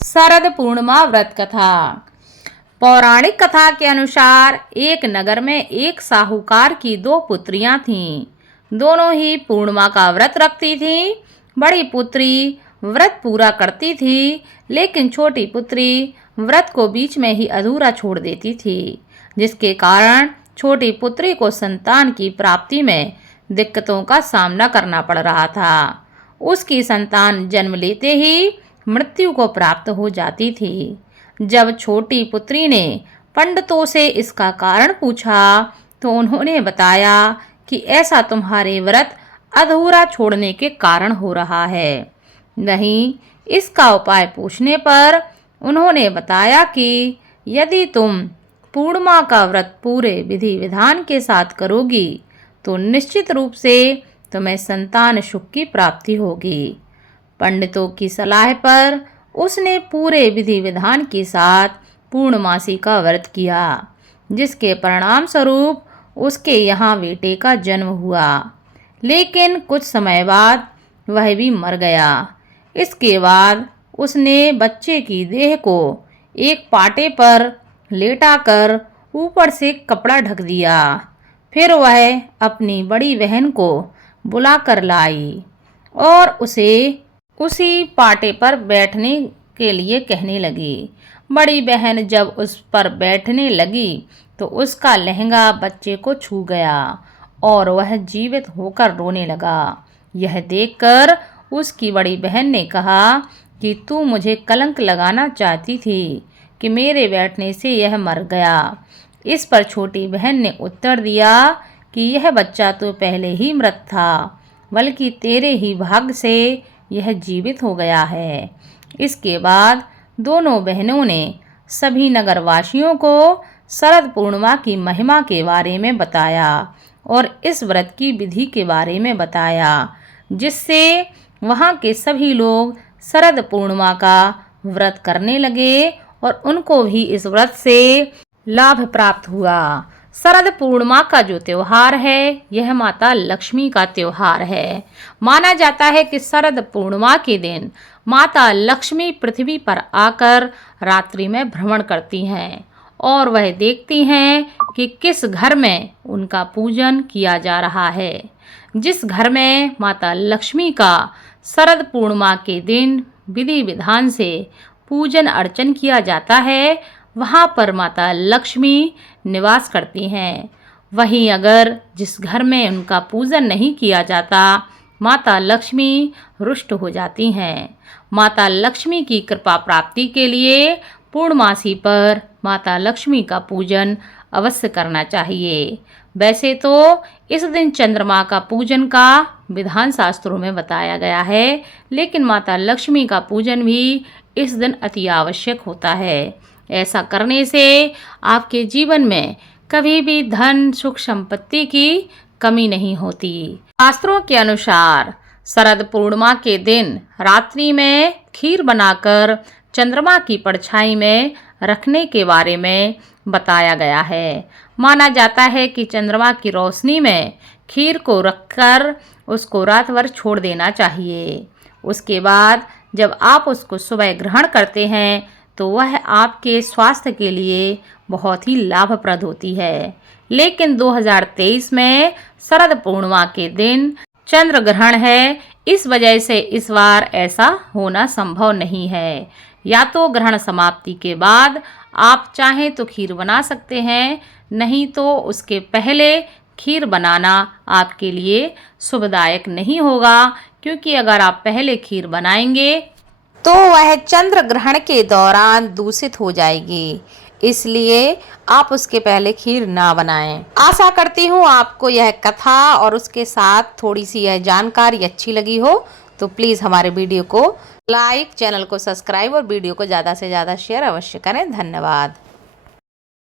शरद पूर्णिमा व्रत कथा। पौराणिक कथा के अनुसार एक नगर में एक साहूकार की दो पुत्रियां थीं। दोनों ही पूर्णिमा का व्रत रखती थीं। बड़ी पुत्री व्रत पूरा करती थी, लेकिन छोटी पुत्री व्रत को बीच में ही अधूरा छोड़ देती थी, जिसके कारण छोटी पुत्री को संतान की प्राप्ति में दिक्कतों का सामना करना पड़ रहा था। उसकी संतान जन्म लेते ही मृत्यु को प्राप्त हो जाती थी। जब छोटी पुत्री ने पंडितों से इसका कारण पूछा तो उन्होंने बताया कि ऐसा तुम्हारे व्रत अधूरा छोड़ने के कारण हो रहा है। नहीं, इसका उपाय पूछने पर उन्होंने बताया कि यदि तुम पूर्णिमा का व्रत पूरे विधि विधान के साथ करोगी तो निश्चित रूप से तुम्हें संतान सुख की प्राप्ति होगी। पंडितों की सलाह पर उसने पूरे विधि विधान के साथ पूर्णमासी का व्रत किया, जिसके परिणाम स्वरूप उसके यहाँ बेटे का जन्म हुआ। लेकिन कुछ समय बाद वह भी मर गया। इसके बाद उसने बच्चे की देह को एक पाटे पर लेटाकर ऊपर से कपड़ा ढक दिया। फिर वह अपनी बड़ी बहन को बुलाकर लाई और उसे उसी पाटे पर बैठने के लिए कहने लगी। बड़ी बहन जब उस पर बैठने लगी तो उसका लहंगा बच्चे को छू गया और वह जीवित होकर रोने लगा। यह देखकर उसकी बड़ी बहन ने कहा कि तू मुझे कलंक लगाना चाहती थी कि मेरे बैठने से यह मर गया। इस पर छोटी बहन ने उत्तर दिया कि यह बच्चा तो पहले ही मृत था, बल्कि तेरे ही भाग्य से यह जीवित हो गया है। इसके बाद दोनों बहनों ने सभी नगरवासियों को शरद पूर्णिमा की महिमा के बारे में बताया और इस व्रत की विधि के बारे में बताया, जिससे वहाँ के सभी लोग शरद पूर्णिमा का व्रत करने लगे और उनको भी इस व्रत से लाभ प्राप्त हुआ। शरद पूर्णिमा का जो त्योहार है, यह माता लक्ष्मी का त्योहार है। माना जाता है कि शरद पूर्णिमा के दिन माता लक्ष्मी पृथ्वी पर आकर रात्रि में भ्रमण करती हैं और वह देखती हैं कि किस घर में उनका पूजन किया जा रहा है। जिस घर में माता लक्ष्मी का शरद पूर्णिमा के दिन विधि विधान से पूजन अर्चन किया जाता है, वहाँ पर माता लक्ष्मी निवास करती हैं। वहीं अगर जिस घर में उनका पूजन नहीं किया जाता, माता लक्ष्मी रुष्ट हो जाती हैं। माता लक्ष्मी की कृपा प्राप्ति के लिए पूर्णमासी पर माता लक्ष्मी का पूजन अवश्य करना चाहिए। वैसे तो इस दिन चंद्रमा का पूजन का विधान शास्त्रों में बताया गया है, लेकिन माता लक्ष्मी का पूजन भी इस दिन अति आवश्यक होता है। ऐसा करने से आपके जीवन में कभी भी धन सुख संपत्ति की कमी नहीं होती। शास्त्रों के अनुसार शरद पूर्णिमा के दिन रात्रि में खीर बनाकर चंद्रमा की परछाई में रखने के बारे में बताया गया है। माना जाता है कि चंद्रमा की रोशनी में खीर को रखकर उसको रात भर छोड़ देना चाहिए। उसके बाद जब आप उसको सुबह ग्रहण करते हैं तो वह आपके स्वास्थ्य के लिए बहुत ही लाभप्रद होती है। लेकिन 2023 में शरद पूर्णिमा के दिन चंद्र ग्रहण है, इस वजह से इस बार ऐसा होना संभव नहीं है। या तो ग्रहण समाप्ति के बाद आप चाहें तो खीर बना सकते हैं, नहीं तो उसके पहले खीर बनाना आपके लिए शुभदायक नहीं होगा, क्योंकि अगर आप पहले खीर बनाएंगे तो वह चंद्र ग्रहण के दौरान दूषित हो जाएगी। इसलिए आप उसके पहले खीर ना बनाएं। आशा करती हूँ आपको यह कथा और उसके साथ थोड़ी सी यह जानकारी अच्छी लगी हो, तो प्लीज़ हमारे वीडियो को लाइक, चैनल को सब्सक्राइब और वीडियो को ज़्यादा से ज़्यादा शेयर अवश्य करें। धन्यवाद।